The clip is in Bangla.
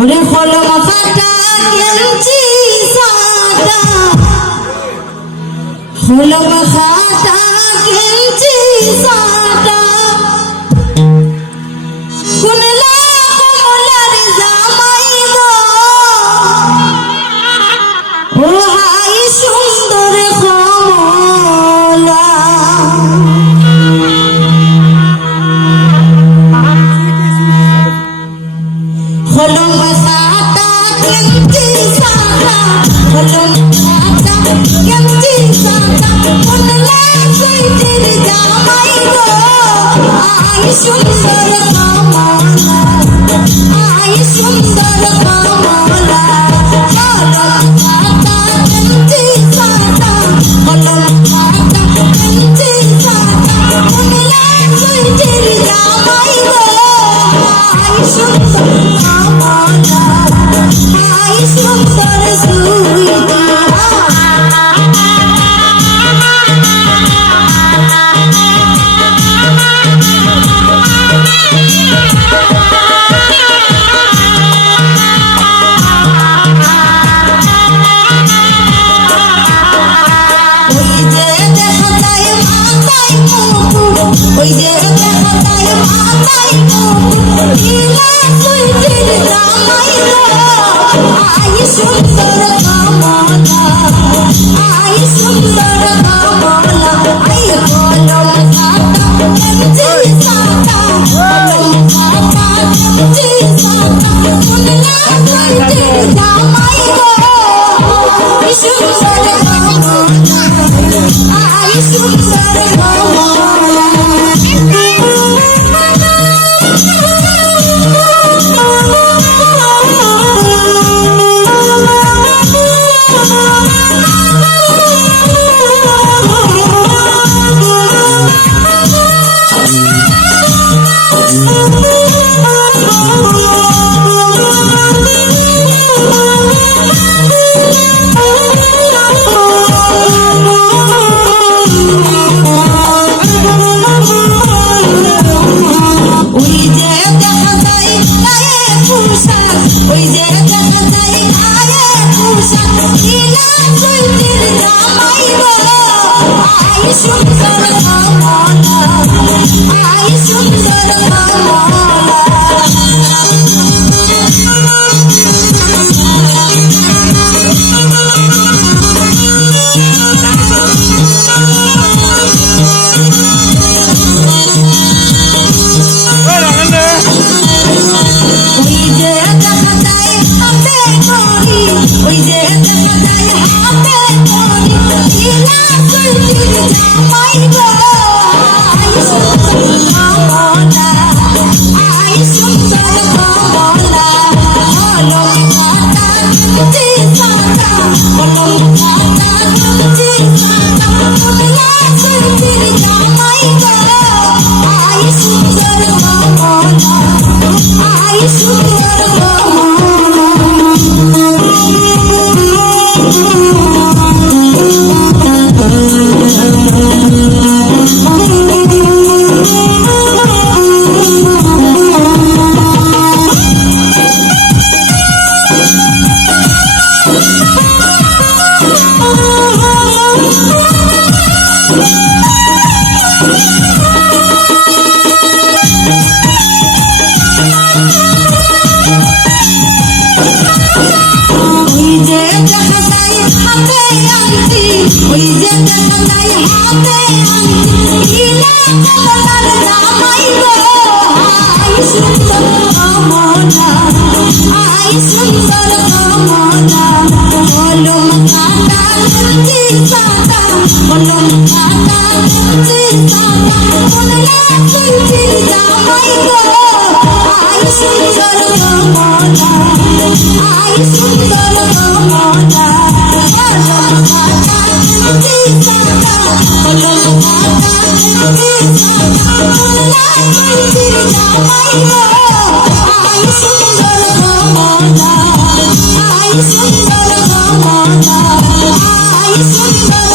ওরে কলম ফাটা গেঞ্জি সাদা, কলম ফাটা গেঞ্জি সাদা, কুনলা কমলার জামাই গো, ও হাই সুন্দর কমলা। কলম ফাটা গেঞ্জি সাদা, কলম ফাটা গেঞ্জি সাদা, কুনলা কইটির জামাই গো, আই সুন্দর কমলা, আই সুন্দর কমলা। কলম ফাটা গেঞ্জি সাদা, কলম ফাটা গেঞ্জি সাদা, কুনলা কইটির জামাই গো, আই সুন্দর কমলা, আই সুন্দর সুইটা। ওই যে দেখা যায় মাথায় মুকুট, নীলা কইটির জামাই গো, আই সুন্দর কমলা, আই সুন্দর কমলা। আই কলম ফাটা গেঞ্জি সাদা, কলম ফাটা গেঞ্জি সাদা, কুনলা কইটির জামাই গো, আই সুন্দর কমলা, আই সুন্দর কমলা। ওই যে দেখা যায় গায়ে পোশাক, ওই যে দেখা যায় গায়ে পোশাক, নীলা কইটির জামাই গো, আই সুন্দর কমলা, আই সুন্দর কমলা। ওই যে দেখা যায় হাতে করি, ওই যে দেখা যায় হাতে করি, নীলা কইটির জামাই গো, আই সুন্দর কমলা, আই সুন্দর কমলা। কলম ফাটা গেঞ্জি সাদা, কলম ফাটা গেঞ্জি সাদা, কুনলা কইটির জামাই গো, আই সুন্দর কমলা, আই সুন্দর কমলা। ওই যে দেখা যায় হাতে আংটি, ওই যে দেখা যায় হাতে আংটি, নীলা কমলার জামাই গো, আই সুন্দর কমলা, আই সুন্দর কমলা। কলম ফাটা গেঞ্জি সাদা, কলম ফাটা গেঞ্জি সাদা, কুনলা কইটির জামাই গো, আই সুন্দর কমলা, আই সুন্দর কমলা। কলম ফাটা গেঞ্জি সাদা, কলম ফাটা গেঞ্জি সাদা, কুনলা কইটির জামাই গো, আই সুন্দর কমলা, আই সুন্দর কমলা, আই সুন্দর